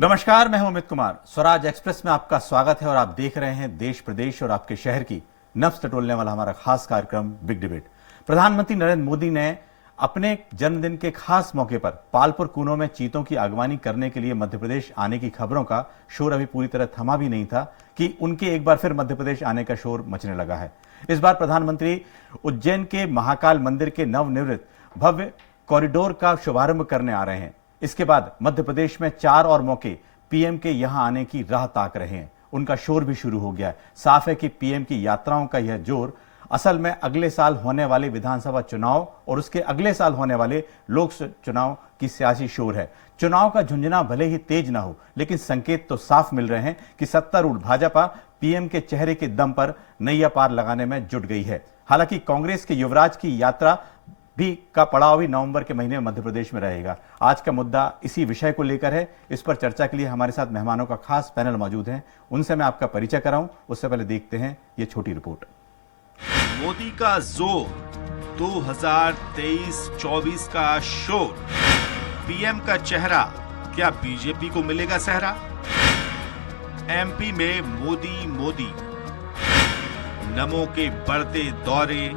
नमस्कार, मैं हूं अमित कुमार। स्वराज एक्सप्रेस में आपका स्वागत है और आप देख रहे हैं देश प्रदेश और आपके शहर की नब्ज टटोलने वाला हमारा खास कार्यक्रम बिग डिबेट। प्रधानमंत्री नरेंद्र मोदी ने अपने जन्मदिन के खास मौके पर पालपुर कूनो में चीतों की अगवानी करने के लिए मध्य प्रदेश आने की खबरों का शोर अभी पूरी तरह थमा भी नहीं था कि उनके एक बार फिर मध्य प्रदेश आने का शोर मचने लगा है। इस बार प्रधानमंत्री उज्जैन के महाकाल मंदिर के नवनिर्मित भव्य कॉरिडोर का शुभारंभ करने आ रहे हैं। इसके बाद मध्य प्रदेश में 4 और मौके पीएम के यहां आने की राह ताक रहे हैं। उनका शोर भी शुरू हो गया है। साफ है कि पीएम की यात्राओं का यह जोर असल में अगले साल होने वाले विधानसभा चुनाव और उसके अगले साल होने वाले लोकसभा चुनाव की सियासी शोर है। चुनाव का झुंझुना भले ही तेज ना हो, लेकिन संकेत तो साफ मिल रहे हैं कि सत्तारूढ़ भाजपा पीएम के चेहरे के दम पर नैया पार लगाने में जुट गई है। हालांकि कांग्रेस के युवराज की यात्रा भी का पड़ाव भी नवंबर के महीने में मध्य प्रदेश में रहेगा। आज का मुद्दा इसी विषय को लेकर है। इस पर चर्चा के लिए हमारे साथ मेहमानों का खास पैनल मौजूद है। उनसे मैं आपका परिचय कराऊं, उससे पहले देखते हैं ये छोटी रिपोर्ट। मोदी का जोर, 2023-24 का शोर, पीएम का चेहरा, क्या बीजेपी को मिलेगा सहरा? एमपी में मोदी, नमो के बढ़ते दौरे,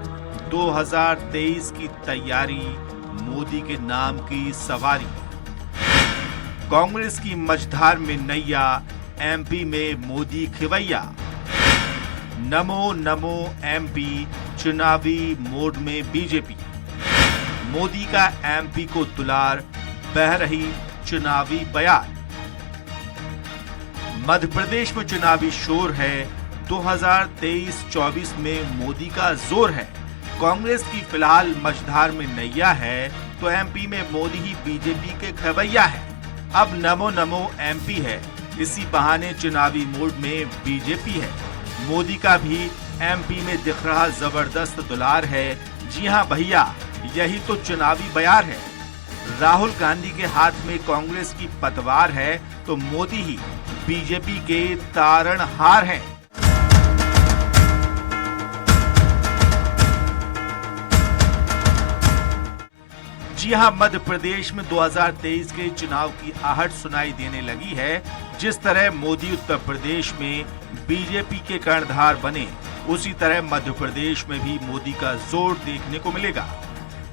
2023 की तैयारी, मोदी के नाम की सवारी। कांग्रेस की मझधार में नैया, एमपी में मोदी खिवैया। नमो एमपी, चुनावी मोड में बीजेपी। मोदी का एमपी को दुलार, बह रही चुनावी बयार। मध्य प्रदेश में चुनावी शोर है, 2023-24 में मोदी का जोर है। कांग्रेस की फिलहाल मझधार में नैया है, तो एमपी में मोदी ही बीजेपी के खवैया है। अब नमो एमपी है, इसी बहाने चुनावी मूड में बीजेपी है। मोदी का भी एमपी में दिख रहा जबरदस्त दुलार है। जी हां भैया, यही तो चुनावी बयार है। राहुल गांधी के हाथ में कांग्रेस की पतवार है, तो मोदी ही बीजेपी के तारणहार हैं। जी हां, मध्य प्रदेश में 2023 के चुनाव की आहट सुनाई देने लगी है। जिस तरह मोदी उत्तर प्रदेश में बीजेपी के कर्णधार बने, उसी तरह मध्य प्रदेश में भी मोदी का जोर देखने को मिलेगा।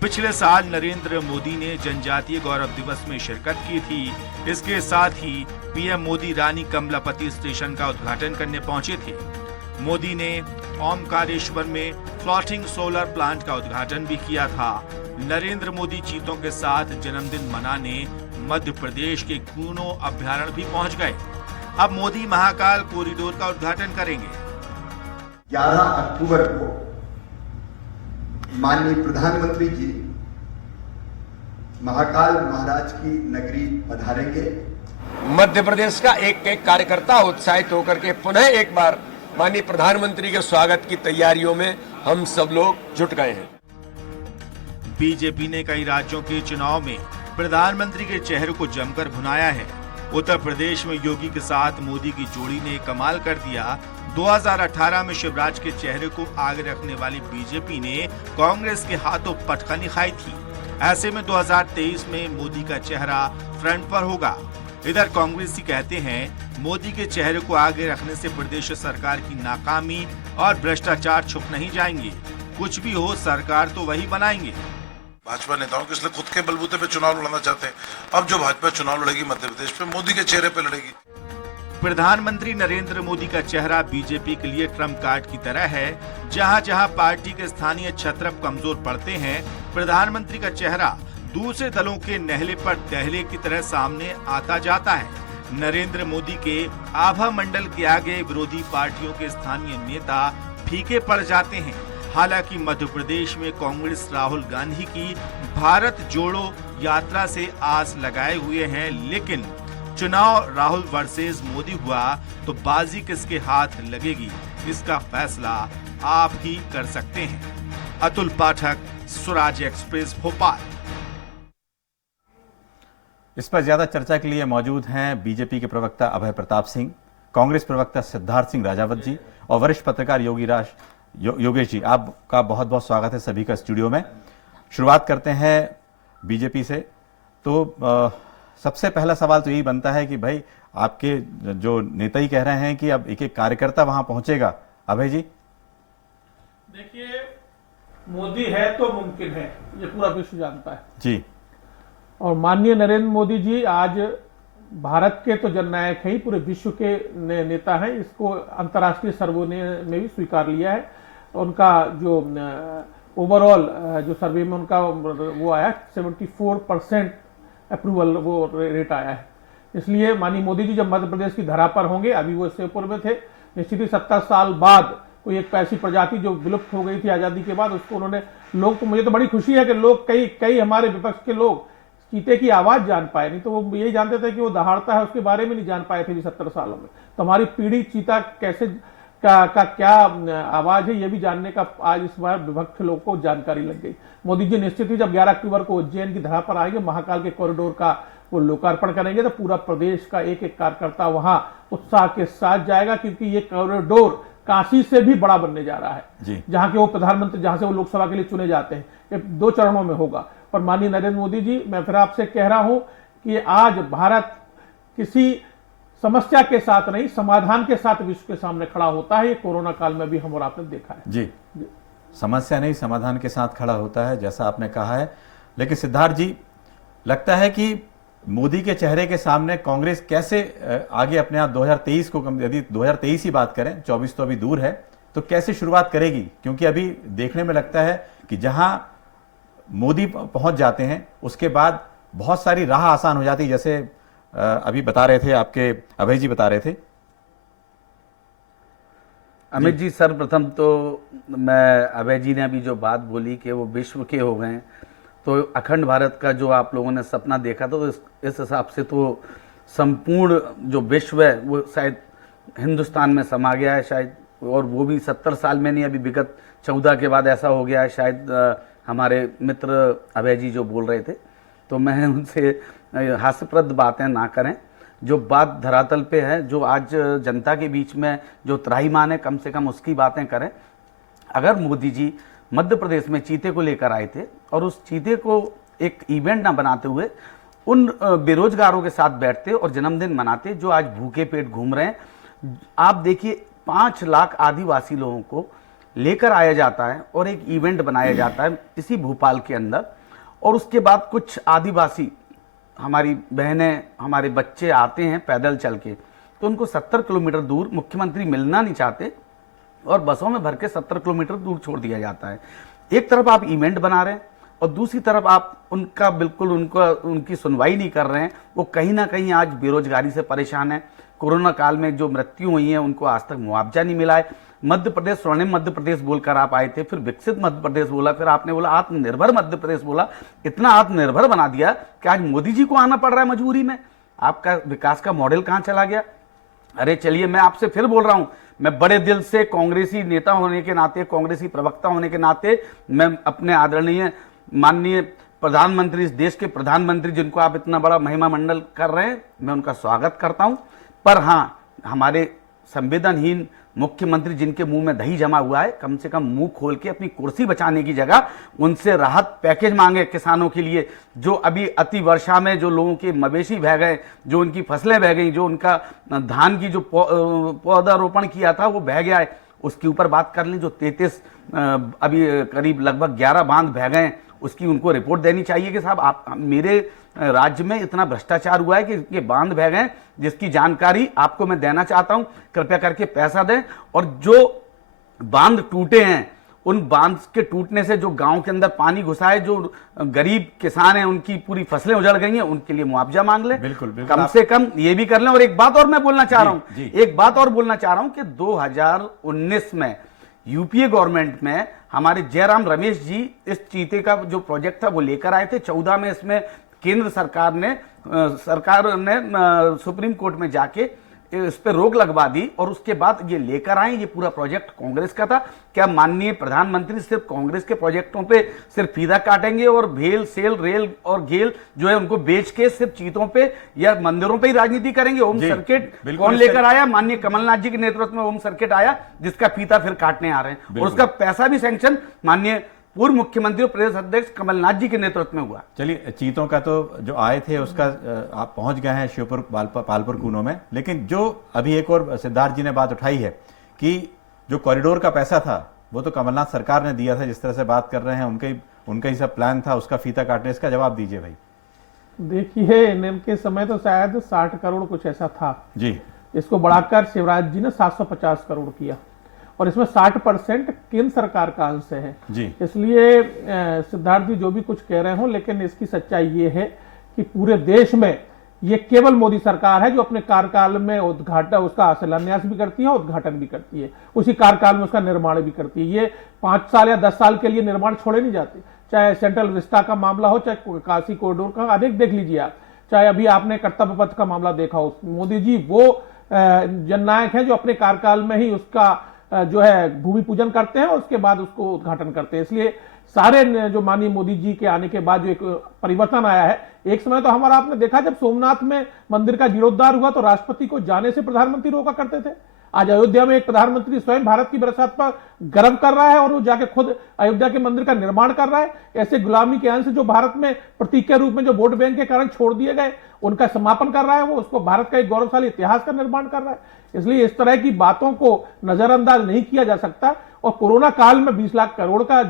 पिछले साल नरेंद्र मोदी ने जनजातीय गौरव दिवस में शिरकत की थी। इसके साथ ही पीएम मोदी रानी कमलापति स्टेशन का उद्घाटन करने पहुंचे थे। मोदी ने ओमकारेश्वर में फ्लोटिंग सोलर प्लांट का उद्घाटन भी किया था। नरेंद्र मोदी चीतों के साथ जन्मदिन मनाने मध्य प्रदेश के कूनो अभ्यारण्य भी पहुंच गए। अब मोदी महाकाल कॉरिडोर का उद्घाटन करेंगे। 11 अक्टूबर को माननीय प्रधानमंत्री जी महाकाल महाराज की नगरी पधारेंगे। मध्य प्रदेश का एक एक कार्यकर्ता उत्साहित होकर के पुनः एक बार माननीय प्रधानमंत्री के स्वागत की तैयारियों में हम सब लोग जुट गए हैं। बीजेपी ने कई राज्यों के चुनाव में प्रधानमंत्री के चेहरे को जमकर भुनाया है। उत्तर प्रदेश में योगी के साथ मोदी की जोड़ी ने कमाल कर दिया। 2018 में शिवराज के चेहरे को आगे रखने वाली बीजेपी ने कांग्रेस के हाथों पटखनी खाई थी। ऐसे में 2023 में मोदी का चेहरा फ्रंट पर होगा। इधर कांग्रेसी कहते हैं, मोदी के चेहरे को आगे रखने से प्रदेश सरकार की नाकामी और भ्रष्टाचार छुप नहीं जाएंगे। कुछ भी हो, सरकार तो वही बनाएंगे। भाजपा नेताओं के इसलिए खुद के बलबूते पे चुनाव लड़ना चाहते हैं। अब जो भाजपा चुनाव लड़ेगी मध्य प्रदेश पे, मोदी के चेहरे पे लड़ेगी। प्रधानमंत्री नरेंद्र मोदी का चेहरा बीजेपी के लिए ट्रम्प कार्ड की तरह है। जहां जहां पार्टी के स्थानीय छत्रप कमजोर पड़ते हैं, प्रधानमंत्री का चेहरा दूसरे दलों के नहले पर दहले की तरह सामने आता जाता है। नरेंद्र मोदी के आभा मंडल के आगे विरोधी पार्टियों के स्थानीय नेता फीके पड़ जाते हैं। हालांकि मध्य प्रदेश में कांग्रेस राहुल गांधी की भारत जोड़ो यात्रा से आस लगाए हुए हैं, लेकिन चुनाव राहुल वर्सेस मोदी हुआ तो बाजी किसके हाथ लगेगी, इसका फैसला आप ही कर सकते हैं। अतुल पाठक, स्वराज एक्सप्रेस, भोपाल। इस पर ज्यादा चर्चा के लिए मौजूद हैं बीजेपी के प्रवक्ता अभय प्रताप सिंह, कांग्रेस प्रवक्ता सिद्धार्थ सिंह राजावत जी और वरिष्ठ पत्रकार योगेश जी। आपका बहुत बहुत स्वागत है सभी का स्टूडियो में। शुरुआत करते हैं बीजेपी से। तो सबसे पहला सवाल तो यही बनता है कि भाई आपके जो नेता ही कह रहे हैं कि अब एक एक कार्यकर्ता वहां पहुंचेगा। अभय जी, देखिए, मोदी है तो मुमकिन है, ये पूरा विश्व जानता है जी। और माननीय नरेंद्र मोदी जी आज भारत के तो जननायक है ही, पूरे विश्व के नेता हैं। इसको अंतर्राष्ट्रीय सर्वे ने भी स्वीकार लिया है। उनका जो ओवरऑल जो सर्वे में उनका वो आया 74% अप्रूवल वो रेट आया है। इसलिए माननीय मोदी जी जब मध्य प्रदेश की धरा पर होंगे, अभी वो श्योपुर में थे, निश्चित ही 70 साल बाद कोई एक ऐसी प्रजाति जो विलुप्त हो गई थी आजादी के बाद, उसको उन्होंने लोग को, मुझे तो बड़ी खुशी है कि लोग कई हमारे विपक्ष के लोग चीते की आवाज जान पाए, नहीं तो वो यही जानते थे कि वो दहाड़ता है, उसके बारे में नहीं जान पाए थे 70 सालों में। तो हमारी पीढ़ी चीता कैसे का क्या आवाज है, ये भी जानने का आज इस बार विपक्ष लोगों को जानकारी लग गई। मोदी जी निश्चित ही जब 11 अक्टूबर को उज्जैन की धरा पर आएंगे, महाकाल के कॉरिडोर का वो लोकार्पण करेंगे, तो पूरा प्रदेश का एक एक कार्यकर्ता वहां उत्साह के साथ जाएगा, क्योंकि ये कॉरिडोर काशी से भी बड़ा बनने जा रहा है। जहां के वो प्रधानमंत्री, जहां से वो लोकसभा के लिए चुने जाते हैं, ये 2 चरणों में होगा। और माननीय नरेंद्र मोदी जी, मैं फिर आपसे कह रहा हूं कि आज भारत किसी समस्या के साथ नहीं, समाधान के साथ विश्व के सामने खड़ा होता है। ये कोरोना काल में भी हम और आपने देखा है। जी, समस्या नहीं, समाधान के साथ खड़ा होता है, जैसा आपने कहा है। लेकिन सिद्धार्थ जी, लगता है कि मोदी के चेहरे के सामने कांग्रेस कैसे आगे अपने आप 2023 को, यदि 2023 ही बात करें, 24 तो अभी दूर है, तो कैसे शुरुआत करेगी? क्योंकि अभी देखने में लगता है कि जहां मोदी पहुंच जाते हैं, उसके बाद बहुत सारी राह आसान हो जाती है, जैसे अभी बता रहे थे आपके अभय जी बता रहे थे। अमित जी, सर्वप्रथम तो मैं, अभय जी ने अभी जो बात बोली कि वो विश्व के हो गए, तो अखंड भारत का जो आप लोगों ने सपना देखा था, तो इस हिसाब से तो संपूर्ण जो विश्व है वो शायद हिंदुस्तान में समा गया है शायद, और वो भी 70 साल में नहीं, अभी विगत 14 के बाद ऐसा हो गया है शायद। हमारे मित्र अभय जी जो बोल रहे थे, तो मैं उनसे हास्यप्रद बातें ना करें, जो बात धरातल पे है, जो आज जनता के बीच में जो त्राहिमाम है, कम से कम उसकी बातें करें। अगर मोदी जी मध्य प्रदेश में चीते को लेकर आए थे और उस चीते को एक इवेंट ना बनाते हुए उन बेरोजगारों के साथ बैठते और जन्मदिन मनाते जो आज भूखे पेट घूम रहे हैं। आप देखिए, 5 लाख आदिवासी लोगों को लेकर आया जाता है और एक इवेंट बनाया जाता है इसी भोपाल के अंदर, और उसके बाद कुछ आदिवासी हमारी बहनें, हमारे बच्चे आते हैं पैदल चल के, तो उनको 70 किलोमीटर दूर मुख्यमंत्री मिलना नहीं चाहते और बसों में भर के 70 किलोमीटर दूर छोड़ दिया जाता है। एक तरफ आप इवेंट बना रहे हैं और दूसरी तरफ आप उनका बिल्कुल उनकी सुनवाई नहीं कर रहे हैं। वो कहीं ना कहीं आज बेरोजगारी से परेशान है। कोरोना काल में जो मृत्यु हुई है उनको आज तक मुआवजा नहीं मिला है। मध्य प्रदेश, स्वर्णिम मध्य प्रदेश बोलकर आप आए थे, फिर विकसित मध्य प्रदेश बोला, फिर आपने बोला आत्मनिर्भर मध्य प्रदेश बोला। इतना आत्मनिर्भर बना दिया कि आज मोदी जी को आना पड़ रहा है मजबूरी में। आपका विकास का मॉडल कहां चला गया? अरे चलिए, मैं आपसे फिर बोल रहा हूं, मैं बड़े दिल से कांग्रेसी नेता होने के नाते, कांग्रेसी प्रवक्ता होने के नाते, मैं अपने आदरणीय माननीय प्रधानमंत्री, इस देश के प्रधानमंत्री जिनको आप इतना बड़ा महिमा मंडल कर रहे हैं, मैं उनका स्वागत करता हूं। पर हां, हमारे संवेदनहीन मुख्यमंत्री जिनके मुंह में दही जमा हुआ है, कम से कम मुंह खोल के अपनी कुर्सी बचाने की जगह उनसे राहत पैकेज मांगे किसानों के लिए। जो अभी अति वर्षा में जो लोगों के मवेशी बह गए, जो उनकी फसलें बह गई, जो उनका धान की जो पौधारोपण किया था वो बह गया है, उसके ऊपर बात कर लें। जो 33 अभी करीब लगभग 11 बांध बह गए, उसकी उनको रिपोर्ट देनी चाहिए कि साहब आप, मेरे राज्य में इतना भ्रष्टाचार हुआ है कि ये बांध बह गए, जिसकी जानकारी आपको मैं देना चाहता हूं। कृपया करके पैसा दें। और जो बांध टूटे हैं, उन बांध के टूटने से जो गांव के अंदर पानी घुसा है, जो गरीब किसान हैं उनकी पूरी फसलें उजड़ गई हैं, उनके लिए मुआवजा मांग लें। बिल्कुल, कम से कम ये भी कर लें। और एक बात और मैं बोलना चाह रहा हूं, एक बात और बोलना चाह रहा हूं कि 2019 में यूपीए गवर्नमेंट में हमारे जयराम रमेश जी इस चीते का जो प्रोजेक्ट था वो लेकर आए थे। 14 में इसमें केंद्र सरकार ने सुप्रीम कोर्ट में जाके इस पे रोक लगवा दी और उसके बाद ये लेकर आए। ये पूरा प्रोजेक्ट कांग्रेस का था। क्या माननीय प्रधानमंत्री सिर्फ कांग्रेस के प्रोजेक्टों पे सिर्फ फीता काटेंगे और भेल, सेल, रेल और गेल जो है उनको बेच के सिर्फ चीतों पे या मंदिरों पे ही राजनीति करेंगे? होम सर्किट कौन लेकर आया? माननीय कमलनाथ जी के नेतृत्व में होम सर्किट आया, जिसका फीता फिर काटने आ रहे हैं और उसका पैसा भी सैंक्शन माननीय पूर्व मुख्यमंत्री और प्रदेश अध्यक्ष कमलनाथ जी के नेतृत्व में हुआ। चलिए, चीतों का तो जो आए थे उसका आप पहुंच गए हैं श्योपुर पालपुर कूनो में, लेकिन जो अभी एक और सिद्धार्थ जी ने बात उठाई है कि जो कॉरिडोर का पैसा था वो तो कमलनाथ सरकार ने दिया था, जिस तरह से बात कर रहे हैं उनका ही सब प्लान था, उसका फीता काटने, इसका जवाब दीजिए भाई। देखिए, इनके समय तो शायद 60 करोड़ कुछ ऐसा था जी, इसको बढ़ाकर शिवराज जी ने 750 करोड़ किया और इसमें 60% केंद्र सरकार का अंश है जी। इसलिए सिद्धार्थ जी जो भी कुछ कह रहे हो, लेकिन इसकी सच्चाई ये है कि पूरे देश में ये केवल मोदी सरकार है जो अपने कार्यकाल में उद्घाटन, उसका शिलान्यास भी करती है, उद्घाटन भी करती है, उसी कार्यकाल में उसका निर्माण भी करती है। ये 5 साल या 10 साल के लिए निर्माण छोड़े नहीं जाते, चाहे सेंट्रल विस्टा का मामला हो, चाहे काशी कॉरिडोर का, अनेक देख लीजिए आप, चाहे अभी आपने कर्तव्य पथ का मामला देखा हो। मोदी जी वो जननायक हैं जो अपने कार्यकाल में ही उसका जो है भूमि पूजन करते हैं और उसके बाद उसको उद्घाटन करते हैं। इसलिए सारे जो माननीय मोदी जी के आने के बाद जो एक परिवर्तन आया है, एक समय तो हमारा आपने देखा जब सोमनाथ में मंदिर का जीर्णोद्धार हुआ तो राष्ट्रपति को जाने से प्रधानमंत्री रोका करते थे। आज अयोध्या में एक प्रधानमंत्री स्वयं भारत की विरासत पर गर्व कर रहा है और वो जाके खुद अयोध्या के मंदिर का निर्माण कर रहा है। ऐसे गुलामी के अंश जो भारत में प्रतीक के रूप में जो वोट बैंक के कारण छोड़ दिए गए उनका समापन कर रहा है, वो उसको भारत का एक गौरवशाली इतिहास का निर्माण कर रहा है। इसलिए इस तरह की बातों को नजरअंदाज नहीं किया जा सकता। और कोरोना काल में 20 लाख करोड़ का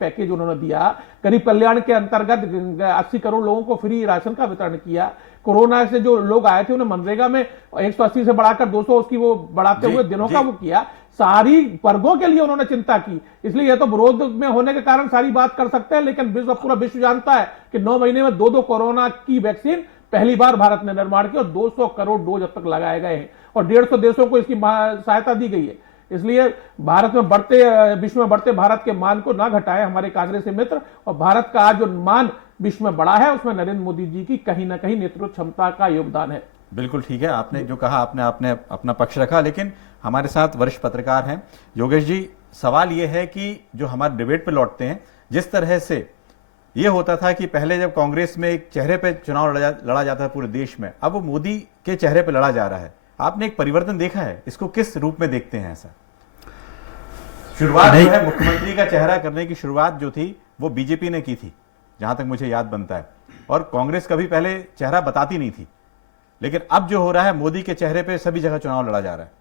पैकेज उन्होंने दिया, गरीब कल्याण के अंतर्गत 80 करोड़ लोगों को फ्री राशन का वितरण किया। कोरोना से जो लोग आए थे उन्हें मनरेगा में 180 से बढ़ाकर 200 उसकी वो बढ़ाते हुए दिनों का वो किया। सारी वर्गों के लिए उन्होंने चिंता की। इसलिए यह तो विरोध में होने के कारण सारी बात कर सकते हैं, लेकिन पूरा विश्व जानता है कि 9 महीने में 2 कोरोना की वैक्सीन पहली बार भारत ने निर्माण की और 200 करोड़ डोज अब तक लगाए गए हैं और 150 देशों को इसकी सहायता दी गई है। इसलिए भारत में विश्व में बढ़ते भारत के मान को ना घटाएं हमारे कांग्रेसी मित्र, और भारत का आज जो मान विश्व में बड़ा है उसमें नरेंद्र मोदी जी की कहीं ना कहीं नेतृत्व क्षमता का योगदान है। बिल्कुल ठीक है, आपने जो कहा आपने अपना पक्ष रखा, लेकिन हमारे साथ वरिष्ठ पत्रकार हैं योगेश जी। सवाल यह है कि जो हमारे डिबेट पे लौटते हैं, जिस तरह से ये होता था कि पहले जब कांग्रेस में एक चेहरे पे चुनाव लड़ा जाता है पूरे देश में, अब वो मोदी के चेहरे पे लड़ा जा रहा है। आपने एक परिवर्तन देखा है, इसको किस रूप में देखते हैं? ऐसा शुरुआत जो है मुख्यमंत्री का चेहरा करने की शुरुआत जो थी वो बीजेपी ने की थी, जहां तक मुझे याद बनता है, और कांग्रेस कभी पहले चेहरा बताती नहीं थी, लेकिन अब जो हो रहा है मोदी के चेहरे पे सभी जगह चुनाव लड़ा जा रहा है।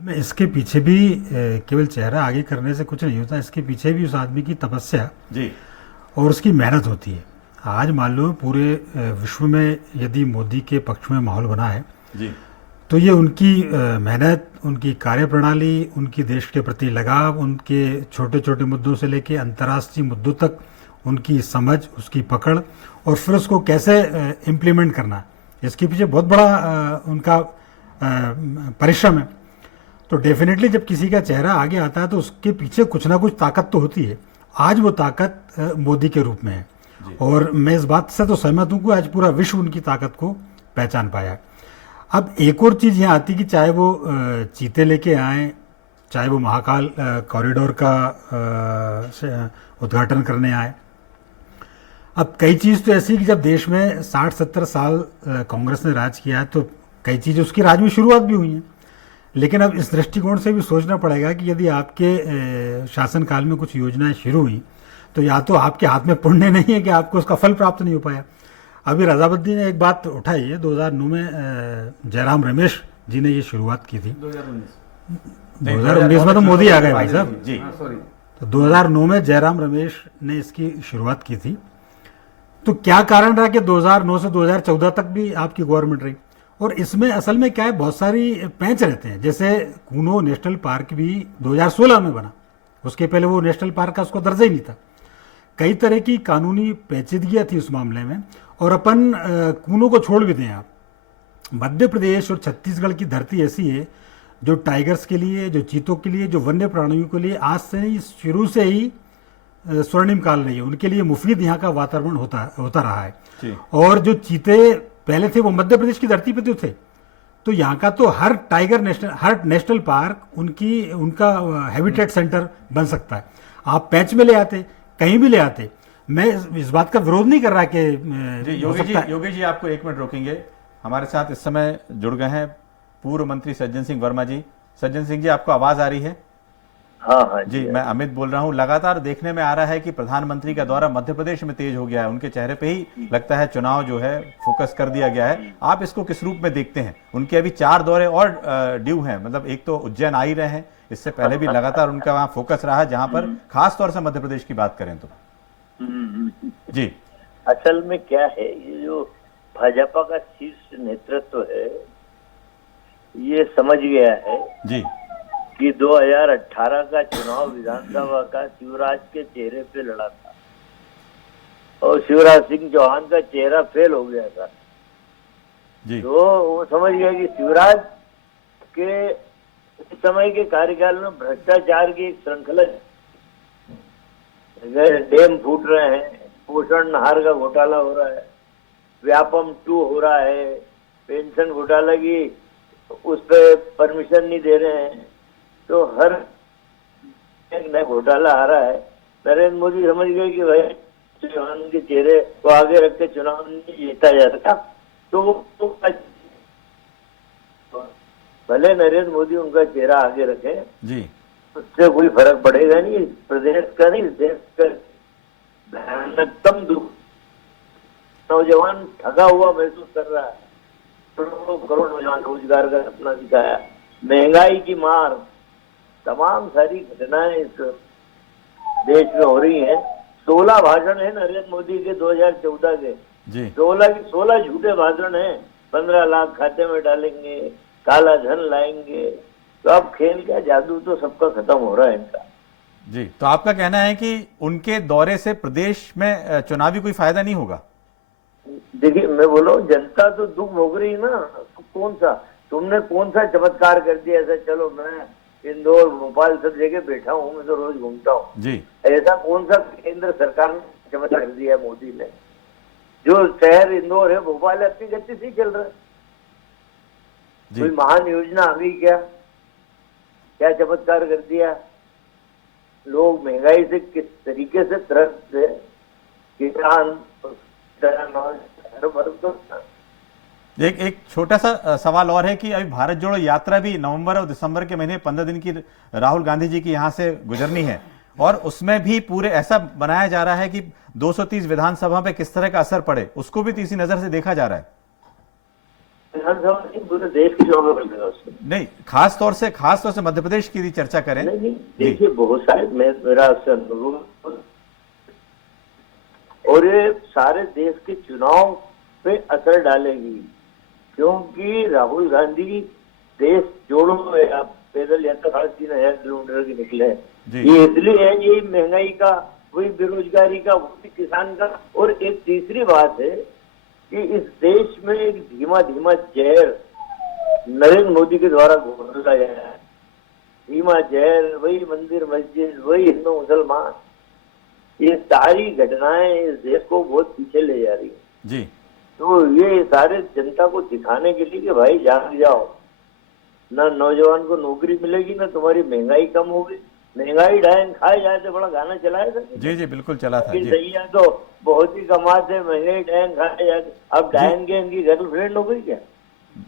में इसके पीछे भी केवल चेहरा आगे करने से कुछ नहीं होता, इसके पीछे भी उस आदमी की तपस्या जी और उसकी मेहनत होती है। आज मान लो पूरे विश्व में यदि मोदी के पक्ष में माहौल बना है जी, तो ये उनकी मेहनत, उनकी कार्यप्रणाली, उनकी देश के प्रति लगाव, उनके छोटे छोटे मुद्दों से लेके अंतर्राष्ट्रीय मुद्दों तक उनकी समझ, उसकी पकड़ और फिर उसको कैसे इम्प्लीमेंट करना, इसके पीछे बहुत बड़ा उनका परिश्रम है। तो डेफिनेटली जब किसी का चेहरा आगे आता है तो उसके पीछे कुछ ना कुछ ताकत तो होती है। आज वो ताकत मोदी के रूप में है और मैं इस बात से तो सहमत हूँ कि आज पूरा विश्व उनकी ताकत को पहचान पाया। अब एक और चीज़ यहाँ आती कि चाहे वो चीते लेके आए, चाहे वो महाकाल कॉरिडोर का उद्घाटन करने आए। अब कई चीज़ तो ऐसी कि जब देश में 60-70 साल कांग्रेस ने राज किया है तो कई चीज़ें उसकी राज में शुरुआत भी हुई हैं, लेकिन अब इस दृष्टिकोण से भी सोचना पड़ेगा कि यदि आपके शासनकाल में कुछ योजनाएं शुरू हुई तो या तो आपके हाथ में पुण्य नहीं है कि आपको उसका फल प्राप्त नहीं हो पाया। अभी रजाबुद्दीन ने एक बात उठाई है, 2009 में जयराम रमेश जी ने ये शुरुआत की थी। 2019 में तो मोदी आ गए भाई साहब जी। तो 2009 में जयराम रमेश ने इसकी शुरुआत की थी। तो क्या कारण रहा कि 2009 से 2014 तक भी आपकी गवर्नमेंट रही? और इसमें असल में क्या है, बहुत सारी पैंच रहते हैं। जैसे कूनो नेशनल पार्क भी 2016 में बना, उसके पहले वो नेशनल पार्क का उसको दर्जा ही नहीं था। कई तरह की कानूनी पेचीदगियाँ थी उस मामले में। और अपन कूनो को छोड़ भी दें आप, मध्य प्रदेश और छत्तीसगढ़ की धरती ऐसी है जो टाइगर्स के लिए, जो चीतों के लिए, जो वन्य प्राणियों के लिए आज से नहीं शुरू से ही स्वर्णिम काल रही है। उनके लिए मुफीद यहाँ का वातावरण होता रहा है। और जो चीते पहले थे वो मध्य प्रदेश की धरती पे तो थे, तो यहाँ का तो हर नेशनल पार्क उनका हैबिटेट सेंटर बन सकता है। आप पैच में ले आते, कहीं भी ले आते, मैं इस बात का विरोध नहीं कर रहा कि योगेश जी आपको 1 मिनट रोकेंगे। हमारे साथ इस समय जुड़ गए हैं पूर्व मंत्री सज्जन सिंह वर्मा जी। सज्जन सिंह जी, आपको आवाज आ रही है? हाँ जी, मैं अमित बोल रहा हूँ। लगातार देखने में आ रहा है कि प्रधानमंत्री का दौरा मध्य प्रदेश में तेज हो गया है, उनके चेहरे पे ही लगता है चुनाव जो है फोकस कर दिया गया है। आप इसको किस रूप में देखते हैं? उनके अभी 4 दौरे और ड्यू हैं, मतलब एक तो उज्जैन आ ही रहे हैं, इससे पहले भी लगातार उनका वहां फोकस रहा, जहां पर खास तौर से मध्य प्रदेश की बात करें तो। जी, असल में क्या है, ये जो भाजपा का शीर्ष नेतृत्व है ये समझ गया है जी, कि 2018 का चुनाव विधानसभा का शिवराज के चेहरे पे लड़ा था और शिवराज सिंह चौहान का चेहरा फेल हो गया था। जी, तो वो समझ गया कि शिवराज के इस समय के कार्यकाल में भ्रष्टाचार की एक श्रृंखला, डैम फूट रहे हैं, पोषण नहर का घोटाला हो रहा है, व्यापम 2 हो रहा है, पेंशन घोटाला की उस पर परमिशन नहीं दे रहे हैं, तो हर एक नया घोटाला आ रहा है। नरेंद्र मोदी समझ गए कि भाई चौहान के चेहरे को आगे रख के चुनाव नहीं जीता जा सकता, तो भले नरेंद्र मोदी उनका चेहरा आगे रखे, जी, उससे कोई फर्क पड़ेगा नहीं, प्रदेश का नहीं देश का भयानकतम दुख। नौजवान ठगा हुआ महसूस कर रहा है, करोड़ नौजवान रोजगार का सपना दिखाया, महंगाई की मार, तमाम सारी घटनाएं इस देश में हो रही हैं। 16 भाषण है नरेंद्र मोदी के 2014 के, जी, 16 झूठे भाषण हैं। 15 लाख खाते में डालेंगे, काला धन लाएंगे, तो अब खेल क्या, जादू तो सबका खत्म हो रहा है इनका। जी, तो आपका कहना है कि उनके दौरे से प्रदेश में चुनावी कोई फायदा नहीं होगा? देखिए, मैं बोलो जनता तो दुख भोग रही ना, तो तुमने कौन सा चमत्कार कर दिया ऐसा? चलो मैं इंदौर भोपाल सब जगह बैठा हूँ, मैं तो रोज घूमता हूँ जी, ऐसा कौन सा केंद्र सरकार ने चमत्कार कर दिया मोदी ने? जो शहर इंदौर है, भोपाल है, अपनी गति से ही चल रहा है। कोई महान योजना आ गई क्या चमत्कार कर दिया? लोग महंगाई से किस तरीके से त्रस्त है, किसान एक छोटा सा सवाल और है कि अभी भारत जोड़ो यात्रा भी नवंबर और दिसंबर के महीने 15 दिन की राहुल गांधी जी की यहां से गुजरनी है, और उसमें भी पूरे ऐसा बनाया जा रहा है कि 230 विधानसभा पे किस तरह का असर पड़े, उसको भी तीसरी नजर से देखा जा रहा है। विधानसभा नहीं, पूरे देश की चुनाव पड़ेगा उसमें। नहीं, खास तौर से मध्य प्रदेश की यदि चर्चा करें। नहीं, देखिए बहुत सारे मेरा अनुभव, और ये सारे देश के चुनाव पे असर डालेगी, क्योंकि राहुल गांधी देश जोड़ो आप पैदल यात्रा 3,000 किलोमीटर की निकले, ये इसलिए है, ये महंगाई का, वही बेरोजगारी का, वही किसान का। और एक तीसरी बात है कि इस देश में एक धीमा धीमा जहर नरेंद्र मोदी के द्वारा घोला गया है। धीमा जहर, वही मंदिर मस्जिद, वही हिंदू मुसलमान, ये सारी घटनाएं इस देश को बहुत पीछे ले जा रही है जी। तो ये सारे जनता को दिखाने के लिए कि भाई जाग जाओ, ना नौजवान को नौकरी मिलेगी, ना तुम्हारी महंगाई कम होगी। महंगाई डायन खाए जाए तो बड़ा गाना चलाया था। जी जी, बिल्कुल चला था जी। सही है, तो बहुत ही कमाते, महंगाई डायन खाए जाते, अब डायन के इनकी गर्लफ्रेंड हो गई क्या?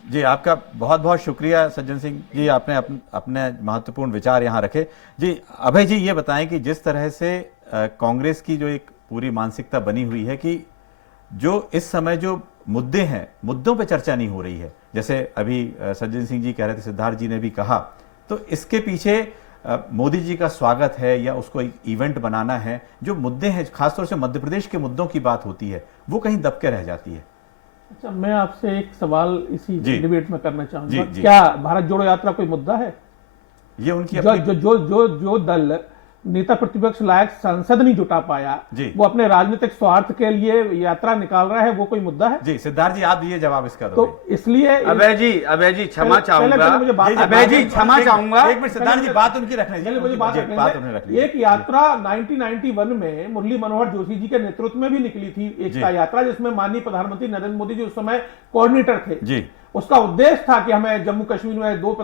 जी, आपका बहुत बहुत शुक्रिया सज्जन सिंह जी, आपने अपने महत्वपूर्ण विचार यहाँ रखे। जी, अभय जी ये बताएं कि जिस तरह से कांग्रेस की जो एक पूरी मानसिकता बनी हुई है कि जो इस समय जो मुद्दे हैं, मुद्दों पे चर्चा नहीं हो रही है, जैसे अभी सज्जन सिंह जी कह रहे थे, सिद्धार्थ जी ने भी कहा, तो इसके पीछे मोदी जी का स्वागत है या उसको एक इवेंट बनाना है। जो मुद्दे हैं, खासतौर से मध्य प्रदेश के मुद्दों की बात होती है, वो कहीं दबके रह जाती है। अच्छा, मैं आपसे एक सवाल इसी डिबेट में करना चाहूंगा। जी। क्या भारत जोड़ो यात्रा कोई मुद्दा है? ये उनकी जो दल नेता प्रतिपक्ष लायक सांसद नहीं जुटा पाया, वो अपने राजनीतिक स्वार्थ के लिए यात्रा निकाल रहा है, वो कोई मुद्दा है? जी, सिद्धार्थ जी आप ये जवाब इसका दो। तो इसलिए अभय जी क्षमा चाहूंगा, अभय जी क्षमा चाहूंगा, एक मिनट सिद्धार्थ जी, बात उनकी रखने दीजिए, मुझे बात रखनी है। एक यात्रा 1991 में मुरली मनोहर जोशी जी के नेतृत्व में भी निकली थी, एकता यात्रा, जिसमें माननीय प्रधानमंत्री नरेंद्र मोदी जी उस समय कोऑर्डिनेटर थे जी। उसका उद्देश्य था कि हमें जम्मू कश्मीर में दो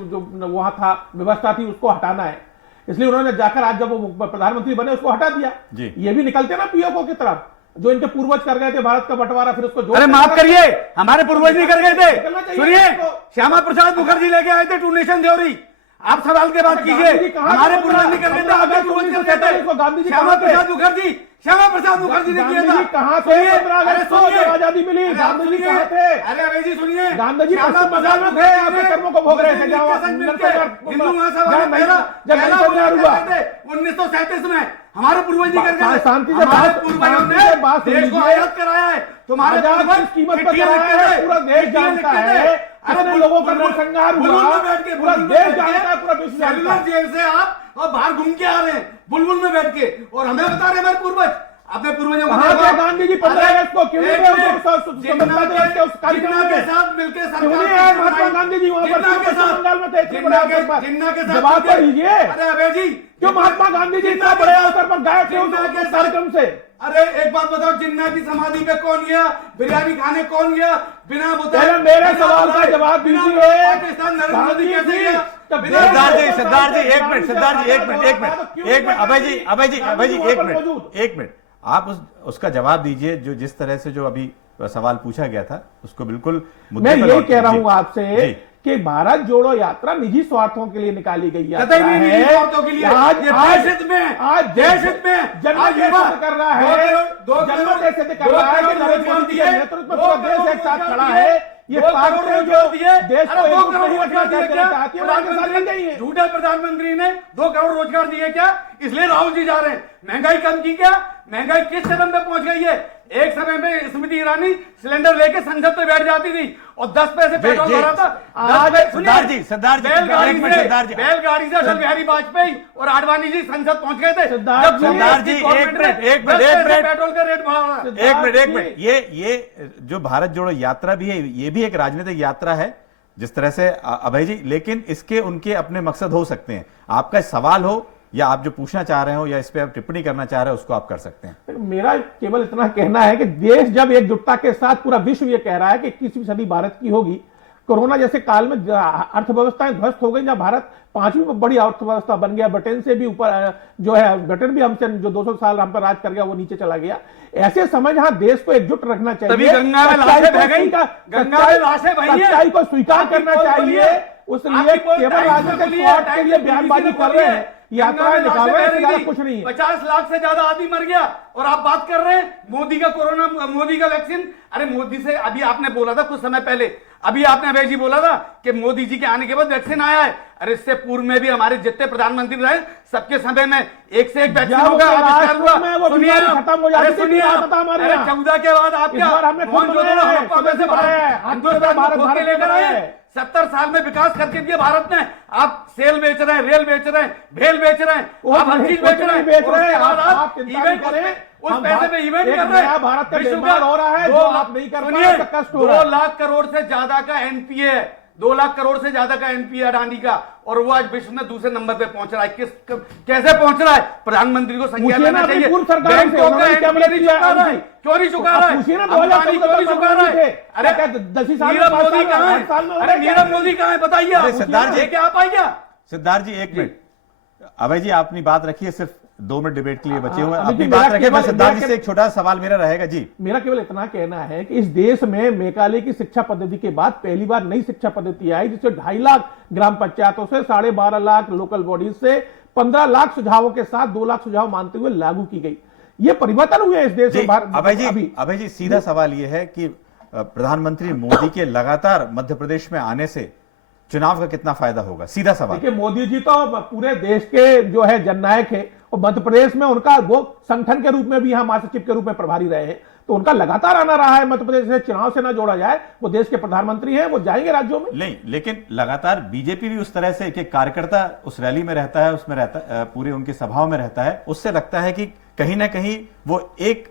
जो वहां था व्यवस्था थी उसको हटाना है, इसलिए उन्होंने जाकर आज जब वो प्रधानमंत्री बने उसको हटा दिया। ये भी निकलते ना पीओको की तरफ, जो इनके पूर्वज कर गए थे भारत का बंटवारा, फिर उसको अरे माफ करिए, हमारे पूर्वज नहीं कर गए थे। सुनिए, श्यामा प्रसाद मुखर्जी लेके आए थे टू नेशन थ्योरी, आप सवाल के बाद कीजिए। हमारे पूर्वज ने करने थे, आपके पूर्वज करते थे। गांधी जी श्यामा प्रसाद मुखर्जी ने किया था। कहाँ थे? 15 अगस्त को जब आजादी मिली, गांधी जी कहाँ थे? अरे अभय जी सुनिए, गांधी जी पश्चिम बंगाल में थे, आपके कर्मों को भोग रहे थे। हिंदू महासभा में पहला 1937 में हमारे पूर्वज जी करके शांति से हमारे बात पूर्वजों ने देश को आजाद कराया है। तुम्हारे किस कीमत पर कराया है? पूरा देश जानता है। कितने लोगों का नरसंहार हुआ, पूरा देश जानता है, पूरा विश्व जानता है। जेल से आप और बाहर घूम के आ रहे हैं बुलबुल में बैठ के, और हमें बता रहे हमारे पूर्वज। अपने पूर्वजों को कहाँ थे गांधी जी? 15 अगस्त को क्यों नहीं गए उस कार्यक्रम के में? साथ मिलकर क्यों नहीं आए महात्मा गांधी जी वहां पर? पश्चिम बंगाल में थे, इतने बड़े अवसर पर जवाब तो दीजिए। अरे अभय जी, क्यों महात्मा गांधी जी इतना बड़े अवसर पर गए थे उस कार्यक्रम से? अरे एक बात बताओ, जिन्ना की समाधि पे कौन गया? बिरयानी खाने कौन गया? बिना बताए मेरे सवाल का जवाब दीजिए। पाकिस्तान नरेंद्र मोदी कैसे गया? सरदार जी एक मिनट अभय जी एक मिनट आप उसका जवाब दीजिए। जो जिस तरह से जो अभी सवाल पूछा गया था उसको बिल्कुल मैं यही कह रहा हूं आपसे कि भारत जोड़ो यात्रा निजी स्वार्थों के लिए निकाली गई यात्रा है। आज देश हित में जन्मदिन कर रहा है, जन्मदिन कर रहा है कि नरेंद्र मोदी के नेतृत्व में पूरा देश एक साथ खड़ा है। ये ताकतें जो देश को एक नहीं रखना चाहती है, उनके साथ लग गई है। झूठे प्रधानमंत्री ने 2 करोड़ रोजगार दिए क्या? इसलिए राहुल जी जा रहे हैं। महंगाई कम की क्या? महंगाई किस कदम पे पहुंच गई है? एक समय में स्मृति ईरानी सिलेंडर लेके संसद पे बैठ जाती थी और 10 पैसे पेट्रोल भरा था। सरदार जी बैलगाड़ी से अटल बिहारी वाजपेयी और आडवाणी जी संसद पहुंच गए थे। सरदार जी एक मिनट पेट्रोल का रेट बढ़ा। एक मिनट ये जो भारत जोड़ो यात्रा भी है, ये भी एक राजनीतिक यात्रा है जिस तरह से अभय जी, लेकिन इसके उनके अपने मकसद हो सकते हैं। आपका सवाल हो या आप जो पूछना चाह रहे हो या इस पे आप टिप्पणी करना चाह रहे हो, उसको आप कर सकते हैं। मेरा केवल इतना कहना है कि देश जब एकजुटता के साथ पूरा विश्व ये कह रहा है कि 21वीं सदी भारत की होगी, कोरोना जैसे काल में अर्थव्यवस्थाएं ध्वस्त हो गई, जहां भारत 5वीं बड़ी अर्थव्यवस्था बन गया, ब्रिटेन से भी ऊपर जो है, ब्रिटेन भी हमसे जो 200 साल हम पर राज कर गया वो नीचे चला गया। ऐसे समय जहां देश को एकजुट रखना चाहिए, तभी गंगा में लाशें बह गई, सच्चाई को स्वीकार करना चाहिए। उसलिए केवल राजनीतिक स्वार्थ के लिए बयानबाजी कर रहे हैं, यात्राएं निकाल रहे हैं, कुछ नहीं है। 50 लाख से ज्यादा आदमी मर गया और आप बात कर रहे हैं मोदी का कोरोना, मोदी का वैक्सीन। अरे मोदी से अभी आपने बोला था कुछ समय पहले, अभी आपने अभय जी बोला था कि मोदी जी के आने के बाद वैक्सीन आया है। अरे इससे पूर्व में भी हमारे जितने प्रधानमंत्री रहे सबके समय में एक से एक वैक्सीनों का आविष्कार हुआ। सुनिए, अरे 14 के बाद आप क्या लेकर आए? 70 साल में विकास करके दिया भारत ने। आप सेल बेच रहे हैं, रेल बेच रहे हैं, भेल बेच रहे हैं, आप हर चीज बेच रहे हैं। आप इवेंट करें, उस पैसे में इवेंट कर रहे हैं। भारत का निर्माण हो रहा है, जो आप नहीं कर पा रहे, कष्ट हो रहा है। 2 लाख करोड़ से ज्यादा का एनपीए है, 2 लाख करोड़ से ज्यादा का एनपीए अडानी का, और वो आज विश्व में दूसरे नंबर पे पहुंच रहा है। कैसे पहुंच रहा है? प्रधानमंत्री को संज्ञान लेना चाहिए। बैंकों का एनपीए नहीं चुका रहा है, क्यों नहीं चुका रहा है? अडानी क्यों नहीं चुका रहा है? अरे नीरव मोदी कहाँ है? अरे नीरव मोदी कहाँ है बताइए। सिद्धार्थ जी क्या आप आई क्या? सिद्धार्थ जी एक मिनट, अभय जी अपनी बात रखिए, सिर्फ 2 मिनट डिबेट के लिए बचे हुए हैं, अपनी बात रखिए। मैं सिद्धार्थ जी से एक छोटा सवाल मेरा रहेगा जी। मेरा केवल इतना कहना है कि इस देश में मेघालय की शिक्षा पद्धति के बाद पहली बार नई शिक्षा पद्धति आई, जिससे 2.5 लाख ग्राम पंचायतों से 12.5 लाख लोकल बॉडीज से 15 लाख सुझावों के साथ 2 लाख सुझाव मानते हुए लागू की गई। ये परिवर्तन हुए इस देश में। अभय जी सीधा सवाल यह है कि प्रधानमंत्री मोदी के लगातार मध्य प्रदेश में आने से चुनाव का कितना फायदा होगा? सीधा सवाल। देखिए, मोदी जी तो पूरे देश के जो है जननायक है, और मध्य प्रदेश में उनका वो संगठन के रूप में भी यहाँ महासचिव के रूप में प्रभारी रहे हैं, तो उनका लगातार आना रहा है। मध्य प्रदेश से चुनाव से ना जोड़ा जाए, वो देश के प्रधानमंत्री हैं, वो जाएंगे राज्यों में। नहीं, लेकिन लगातार बीजेपी भी उस तरह से एक कार्यकर्ता उस रैली में रहता है, उसमें रहता है, पूरे उनकी सभाओं में रहता है, उससे लगता है कि कहीं ना कहीं वो एक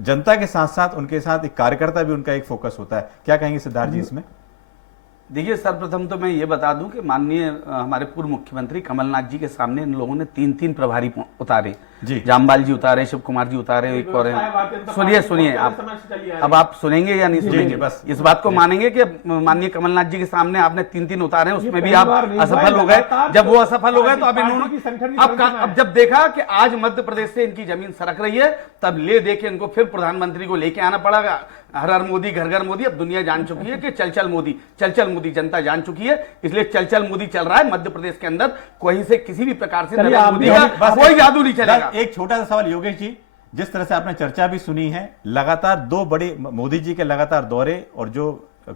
जनता के साथ साथ उनके साथ एक कार्यकर्ता भी उनका एक फोकस होता है। क्या कहेंगे सिद्धार्थ जी इसमें? देखिए, सर्वप्रथम तो मैं ये बता दूं कि माननीय हमारे पूर्व मुख्यमंत्री कमलनाथ जी के सामने इन लोगों ने 3 प्रभारी उतारे जी। जामवाल जी उतारे, शिव कुमार जी उतारे, एक और सुनिए आप, अब आप सुनेंगे या नहीं सुनेंगे? बस इस बात को मानेंगे कि माननीय कमलनाथ जी के सामने आपने 3 उतारे, उसमें भी आप असफल हो गए। जब वो असफल हो गए तो अब इन्होंने अब जब देखा कि आज मध्य प्रदेश से इनकी जमीन सरक रही है, तब ले दे के इनको फिर प्रधानमंत्री को लेके आना पड़ा। हर हर मोदी, घर घर मोदी। अब दुनिया जान चुकी है कि चल चल मोदी मोदी जनता जान चुकी है, इसलिए चल मोदी चल रहा है मध्य प्रदेश के अंदर। कहीं से किसी भी प्रकार से चलिए, नरेंद्र आप मोदी भी का कोई जादू नहीं चलेगा। एक छोटा सा सवाल योगेश जी, जिस तरह से आपने चर्चा भी सुनी है, लगातार दो बड़े मोदी जी के लगातार दौरे और जो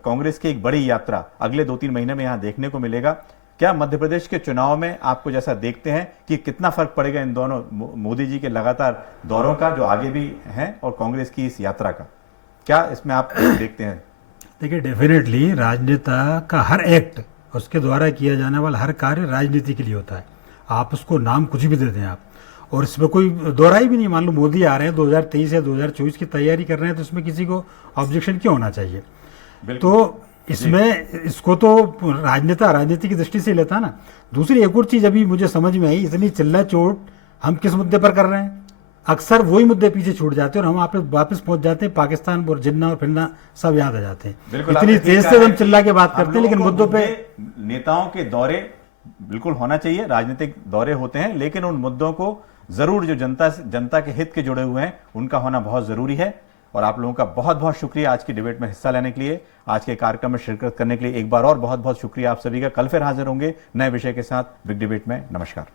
कांग्रेस की एक बड़ी यात्रा अगले 2-3 महीने में यहां देखने को मिलेगा, क्या मध्य प्रदेश के चुनाव में आपको जैसा देखते हैं कि कितना फर्क पड़ेगा इन दोनों मोदी जी के लगातार दौरों का जो आगे भी हैं और कांग्रेस की इस यात्रा का, क्या इसमें आप देखते हैं? देखिए, डेफिनेटली राजनेता का हर एक्ट, उसके द्वारा किया जाने वाला हर कार्य राजनीति के लिए होता है। आप उसको नाम कुछ भी दे दें आप, और इसमें कोई दोहराई भी नहीं। मान लो मोदी आ रहे हैं 2023 या 2024 की तैयारी कर रहे हैं, तो इसमें किसी को ऑब्जेक्शन क्यों होना चाहिए? तो इसमें इसको तो राजनेता राजनीति की दृष्टि से लेता ना। दूसरी एक और चीज अभी मुझे समझ में आई, इतनी चिल्ला चोट हम किस मुद्दे पर कर रहे हैं? अक्सर वही मुद्दे पीछे छूट जाते हैं और हम वापस पहुंच जाते हैं पाकिस्तान और जिन्ना और फिरना सब याद आ जाते हैं। इतनी तेज से हम चिल्ला के बात करते हैं, लेकिन मुद्दों पे नेताओं के दौरे बिल्कुल होना चाहिए, राजनीतिक दौरे होते हैं, लेकिन उन मुद्दों को जरूर जो जनता के हित के जुड़े हुए हैं उनका होना बहुत जरूरी है। और आप लोगों का बहुत बहुत शुक्रिया आज की डिबेट में हिस्सा लेने के लिए, आज के कार्यक्रम में शिरकत करने के लिए एक बार और बहुत बहुत शुक्रिया आप सभी का। कल फिर हाजिर होंगे नए विषय के साथ बिग डिबेट में। नमस्कार।